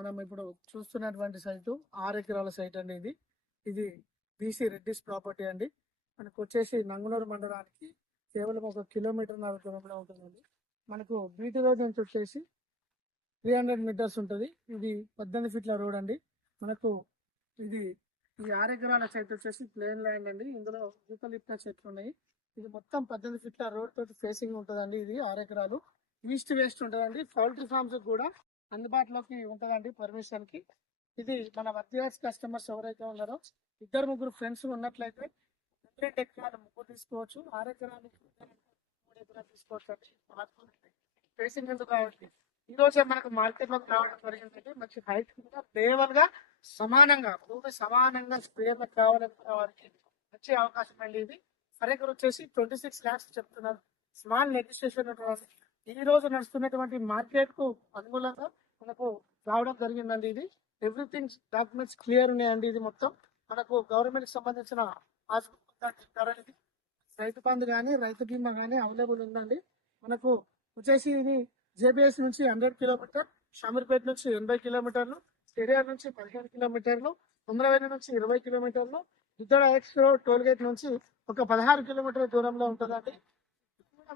మనం ఇప్పుడు చూస్తున్నటువంటి సైటు 6 ఎకరాల సైట్ అండి. ఇది బీసీ రెడ్డిస్ ప్రాపర్టీ అండి. మనకు వచ్చేసి నంగునూరు మండలానికి కేవలం 1 కిలోమీటర్న్నర దూరంలో ఉంటుందండి. మనకు బీటీ రోడ్ నుంచి వచ్చేసి 300 మీటర్స్ ఉంటుంది. ఇది 18 ఫీట్ల రోడ్ అండి. మనకు ఇది ఈ 6 ఎకరాల సైట్ వచ్చేసి ప్లేన్ ల్యాండ్ అండి. ఇందులో యూకలిప్టా చెట్లు ఉన్నాయి. ఇది మొత్తం 18 ఫీట్ల రోడ్ తోటి ఫేసింగ్ ఉంటుందండి. ఇది 6 ఎకరాలు ఈస్ట్ వెస్ట్ ఉంటుందండి. పౌల్ట్రీ ఫార్మ్స్ కూడా అందుబాటులోకి ఉంటుందండి పర్మిషన్ కి. ఇది మన వర్తియాస్ కస్టమర్స్ ఎవరైతే ఉన్నారో 2-3 ఫ్రెండ్స్ ఉన్నట్లయితే 2 ఎకరాలు ముగ్గురు తీసుకోవచ్చు. 6 ఎకరాలు 3 ఎకరాలు తీసుకోవచ్చు అండి. ఫేసింగ్ ఎందుకు కాబట్టి ఈ రోజే మనకు మార్కెట్ లోకి రావడం జరిగిందంటే మంచి హైట్ కూడా లేవల్ గా సమానంగా భూమి సమానంగా స్క్వేర్ కావాలనుకున్న వారికి వచ్చే అవకాశం అండి. ఇది ఫర్ ఎకర్ వచ్చేసి 26 lakhs చెప్తున్నారు. స్మాల్ నెగోషియేషన్ ఉంటుంది. ఈ రోజు నడుస్తున్నటువంటి మార్కెట్ కు అనుకూలంగా మనకు రావడం జరిగిందండి. ఇది ఎవ్రీథింగ్ డాక్యుమెంట్స్ క్లియర్ ఉన్నాయండి. ఇది మొత్తం మనకు గవర్నమెంట్ కి సంబంధించిన ఇది రైతు బంధు కానీ రైతు బీమా కానీ అవైలబుల్ ఉందండి. మనకు వచ్చేసి ఇది జేబీఎస్ నుంచి 100 కిలోమీటర్, షామీర్పేట నుంచి 80 కిలోమీటర్లు, స్టేడియా నుంచి 15 కిలోమీటర్లు, ఉమ్రవేలి నుంచి 20 కిలోమీటర్లు, దుద్దడ ఎక్స్ రోడ్ టోల్ గేట్ నుంచి ఒక 16 కిలోమీటర్ల దూరంలో ఉంటుందండి.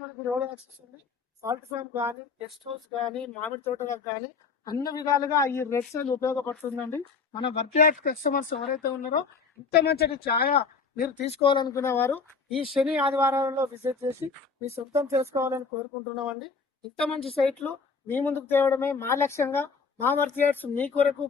మనకి రోడ్ యాక్సెస్ ఉంది. సాల్ట్ ఫామ్ కానీ, గెస్ట్ హౌస్ కానీ, మామిడి తోటలకు కానీ అన్ని విధాలుగా ఈ రెడ్ సేల్ ఉపయోగపడుతుందండి. మన వర్తియాస్ కస్టమర్స్ ఎవరైతే ఉన్నారో ఇంత మంచి ఛాయ మీరు తీసుకోవాలనుకునే వారు ఈ శని ఆదివారాలలో విజిట్ చేసి మీ సొంతం చేసుకోవాలని కోరుకుంటున్నామండి. ఇంత మంచి సైట్లు మీ ముందుకు తేవడమే మా లక్ష్యంగా. మా వర్తియాస్ మీ కొరకు